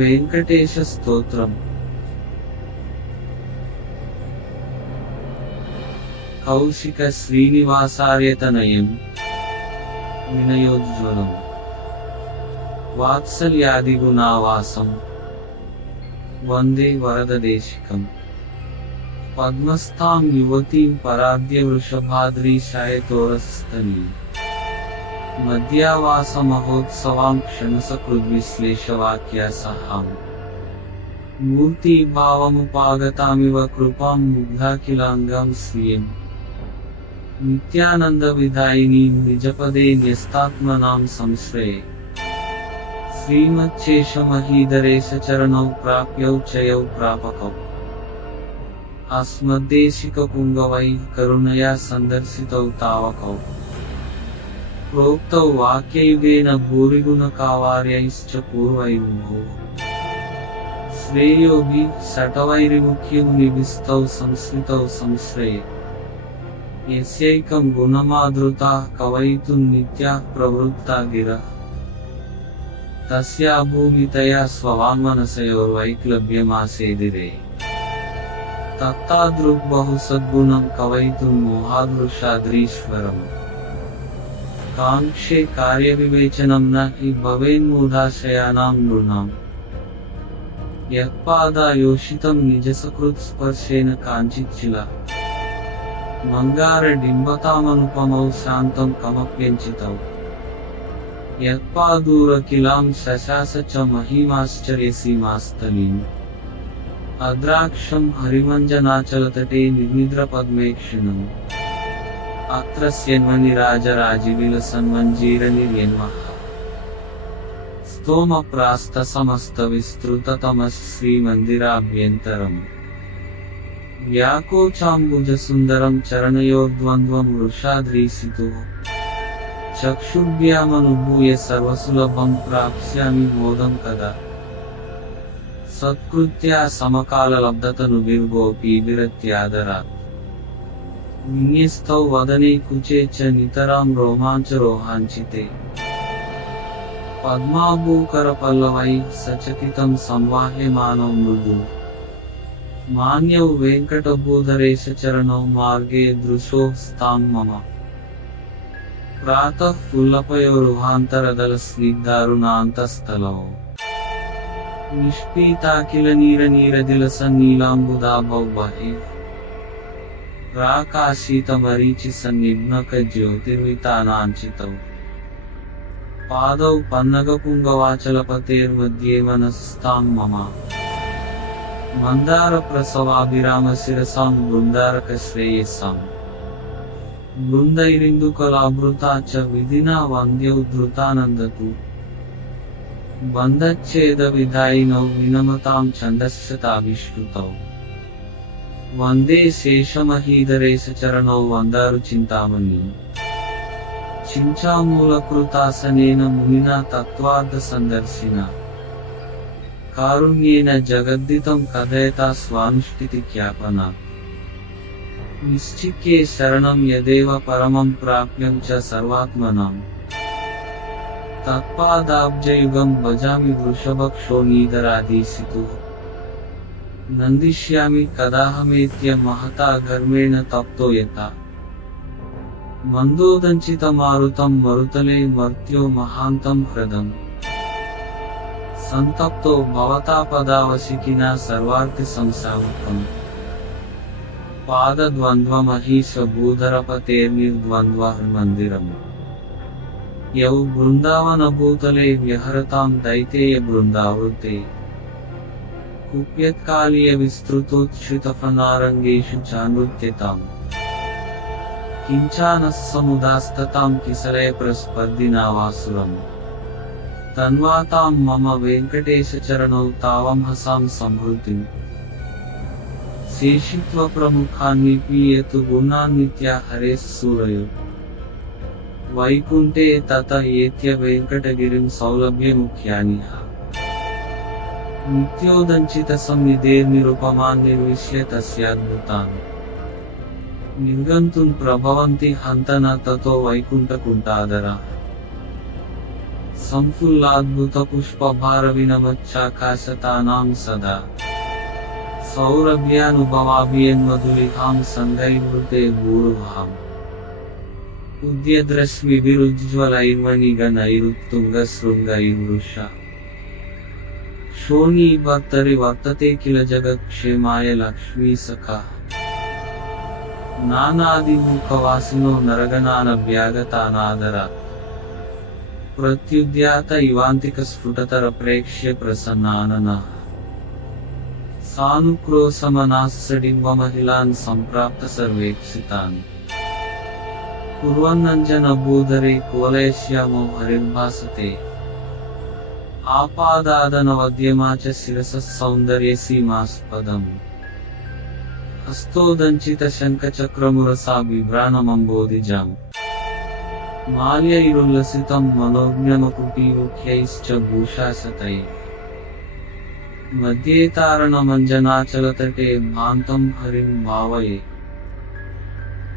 वेंकटेश स्तोत्र कौशिक वेङ्कटेशस्तोत्रम्। कौशिकश्रीनिवासार्यतनयं विनयोज्ज्वलम्। वंदे वरद वरददेशिकम्। पद्मस्थां युवतीं पराद्य वृषभाद्री वृषभाद्रीशायतोरस्थलीम् मध्यावासमहोत्सवां क्षणसकृद्विश्लेषवाक्या सहार्तिभावमुपागतामिव कृपां मुग्धाखिलाङ्गं स्वीयं नित्यानन्दविधायिनीं निजपदे न्यस्तात्मनां संश्रये। श्रीमच्छेषमहीधरे सचरणौ प्राप्यौ चयौ प्रापकौ। अस्मद्देशिकपुङ्गवैः करुणया सन्दर्शितौ तावकौ। అస్మద్దేశిక పుంగవై కరుణయా సందర్శితౌ తావకౌ ప్రోక్తౌ వాక్యయుగేన భూరిగుణకావార్యైశ్చ పూర్వైర్భూ శ్రేయోగి సటవైరిముఖ్యం నివిస్తౌ సంస్కృతౌ సంశ్రయే. యస్యైకం గుణమాదృతా కవయితు నిత్యా ప్రవృత్తా కాంక్షే కార్యవివేచనం న హి భవేన్మూఢాశయానాం నృణాం. యత్పాదాయోషితం నిజసకృత్ స్పర్శేన కాంచిచ్చిల. మంగారడింబతామనుపమౌ శాంతం కమప్యంచితౌ యత్పాదూరకిలాం శశాస చ మహిమాశ్చర్యసీమాస్థలీం అద్రాక్షం హరిమంజనాచలతటే నిర్నిద్రపద్మేక్షిణం. అత్ర స్యన్వనిరాజరాజివిలసన్మంజీరనిర్యన్మః స్తోమ ప్రాస్త సమస్త విస్తృతతమస్ శ్రీమందిరాభ్యంతరం వ్యాకోచాంబుజసుందరం చరణయోర్ద్వంద్వం వృషాద్రీసితో చక్షుర్భ్యామనుభూయ సర్వసులభం ప్రాప్స్యామి మోదం కదా సత్కృత్యా సమకాల లబ్ధతను విర్గోపి విరత్యాదరాత్ విన్యస్తౌ వదనే కుచే చ నితరాం రోమాంచరోహాంచితే పద్మాభూకర పల్లవై సచకితం సంవాహ్యమానో మృదు. మాన్యౌ వెంకటభూధరేశ చరణౌ మార్గే దృశో స్తాం మమ. ప్రాతః పుల్లపయోరుహాంతరదల స్నిగ్ధారుణాంతస్థలౌ నిష్పీతాకిల నీర నీరదిలస నీలాంబుదాభౌ బహిః. प्राकाशितमरीचिसन्निघ्नकज्योतिर्वितानाञ्चितौ पादौ पन्नगपुङ्गवाचलपतेर्मध्ये मनस्तां मम मन्दारप्रसवाभिरामशिरसां वृन्दारकश्रेयसां वृन्दैरिन्दुकलावृता च विधिना वन्द्यौद्धृतानन्दतु बन्धच्छेदविधायिनौ विनमतां छन्दश्चताविष्कृतौ వందే శేషమహీధరేశ చరణౌ వందారు చింతామణి. చించామూలకృతాసనేన మునినా తత్వార్థ సందర్శిన కారుణ్యేన జగద్దితం కథయతా స్వానుష్ఠితి ఖ్యాపన. నిశ్చిక్యే శరణం యదేవ పరమం ప్రాప్యం చ సర్వాత్మనం. తత్పాదాబ్జయుగం భజామి వృషభక్షో नन्दिष्यामि कदाहमेत्य महता घर्मेण तप्तो यथा। मन्दोदञ्चितमारुतं मरुतले मर्त्यो महान्तं हृदम्। सन्तप्तो भवतापदावशिकिना मत्यो भवतावशिखिना सर्वार्थिसंरम् यौ वृन्दावनभूतले व्यहरतां दैतेय बृन्दावृते। కుప్యత్కాలీయ విస్తృతోచ్యుతఫనారంగేషు చానృత్యతాం కించానస్సముదాస్తతాం కిసలయ ప్రస్పర్దినావాసురం తన్వాతాం మమ వెంకటేశచరణౌ తావంహసాం సంహృతిం శేషిత్వ ప్రముఖాన్ని పీయతు గుణాన్నిత్యా హరే వైకుంఠే తత ఏత్య వెంకటగిరిం సౌలభ్యముఖ్యానిహ. नित्योदञ्चित संविधेर्निरुपमान् निर्विश्य तस्याद्भुतान् निर्गन्तुं प्रभवन्ति हन्त न ततो वैकुण्ठकुण्टादराः सम्फुल्लाद्भुतपुष्पभारविनमच्चाकाशतानां सदा सौरभ्यानुभवाभियन्मधुलिकां सन्धैर्भृते गुरुभाम् उद्यद्रश्मिभिरुज्ज्वलैर्मणिगणैरुत्तुङ्गशृङ्गैर्वृषा ಶೋನೀವ ತರಿವರ್ತತೆ ಕಿಲ ಜಗತ್ಕ್ಷೇಮಾಯ ಲಕ್ಷ್ಮೀ ಸಖ. ನಾನಾದಿಮುಖವಾಸಿನೋ ನರಗಣಾನಭ್ಯಾಗತಾನಾದರ ಪ್ರತ್ಯುದ್ಯಾತ ಇವಾಂತಿಕ ಸ್ಫುಟತರ ಪ್ರೇಕ್ಷ್ಯ ಪ್ರಸನ್ನಾನನ. ಸಾನುಕ್ರೋಸಮನಾಸ್ಸಡಿಂಬಮಹಿಲಾನ್ ಸಂಪ್ರಾಪ್ತ ಸರ್ವೇಪ್ಸಿತಾನ್ ಕುರ್ವನ್ನಂಜನಭೂಧರೆ ಕೋಲಯಶ್ಯಾಮೋ ಹರಿರ್ಭಾಸತೆ आपादादनवद्यमा च शिरसः सौन्दर्ये सीमास्पदम्। हस्तोदञ्चितशङ्खचक्रमुरसा बिभ्राणमम्बोधिजाम्। माल्यैरुल्लसितं आपादादनवद्यमाचरसौन्दर्यक्रमुरसा विभ्रा मध्ये तारणमञ्जनाचलतटे भान्तं हरिं भावये।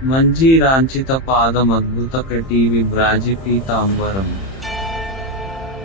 मञ्जीराञ्चितपादमद्भुतकटीविभ्राजिपीताम्बरम्।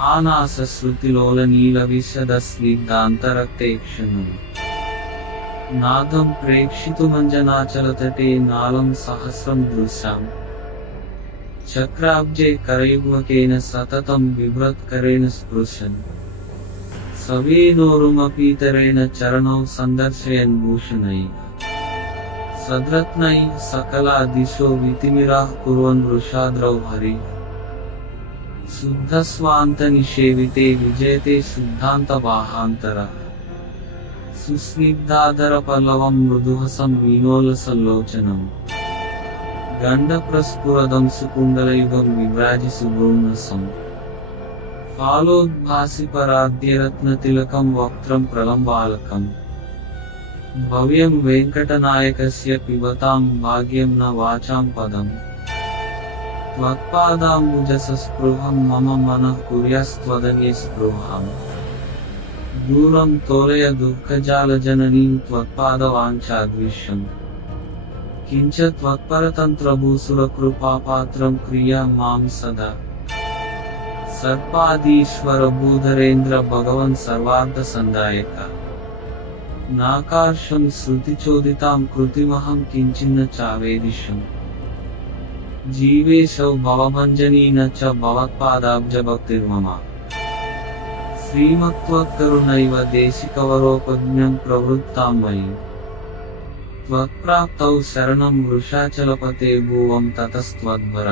విలసత్పాణిం నీల విశద స్నిగ్ధాంతరక్తేక్షణం. నాదం ప్రేక్షితుమంజనాచలతటే నాలం సహస్రం దృశాం చక్రాబ్జే కరయుగ్మకేన సతతం బిభ్రత్కరేణ స్పృశన్ సవేనోరుమపీతరేణ చరణౌ సందర్శయన్ భూషణై. సద్రత్నై సకలా దిశో వితిమిరాః కుర్వన్ వృషాద్రౌ హరిః. శుద్ధస్వాంత నిషేవితే విజయతే శుద్ధాంత వాహాంతర సుస్నిగ్ధాధర పల్లవం మృదుహసం మీనోలసల్లోచనం గండ ప్రస్ఫురదం సుకుండలయుగం విభ్రాజి సుబృన్నసం ఫాలోద్భాసి పరాద్యరత్న తిలకం వక్త్రం ప్రలంబాలకం భవ్యం त्वत्पादाम्बुजसस्पृहं मम मनः कुर्यास्त्वदन्ये स्पृहाम् दूरं तोलय दुःखजालजननीं त्वत्पादवाञ्छाद्विषम् किञ्च त्वत्परतन्त्रभूसुरकृपापात्रं क्रिया मां सदा सर्पादीश्वर भूधरेन्द्र भगवन् सर्वार्थसन्दायक नाकार्षं श्रुतिचोदितां कृतिमहं किञ्चिन्न चावेदिशम् జీవేశౌ భవభంజనీన చ భవత్పాదాబ్జభక్తిర్మమ శ్రీమత్వత్కరుణైవ దేశికవరోపజ్ఞం ప్రవృత్తాం మయి త్వత్ప్రాప్తౌ శరణం వృషాచలపతే భువం తతస్త్వద్వర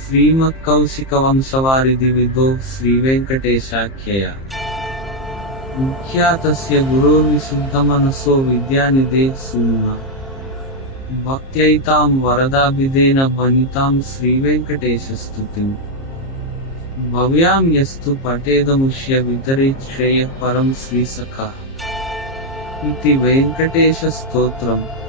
శ్రీమత్కౌశికవంశవారిధి విదో శ్రీవేంకటేశాఖ్యయ ముఖ్యాతస్య గురోర్విశుద్ధమనసో విద్యానిదే సుమ్న భక్త్యైతాం వరదాభిధేన భనితాం శ్రీవేంకటేశస్తుతిం. భవ్యాం యస్తు పటేదముష్య వితరేత్ శ్రేయ పరం శ్రీసఖ. ఇది వెంకటేశ స్తోత్రం.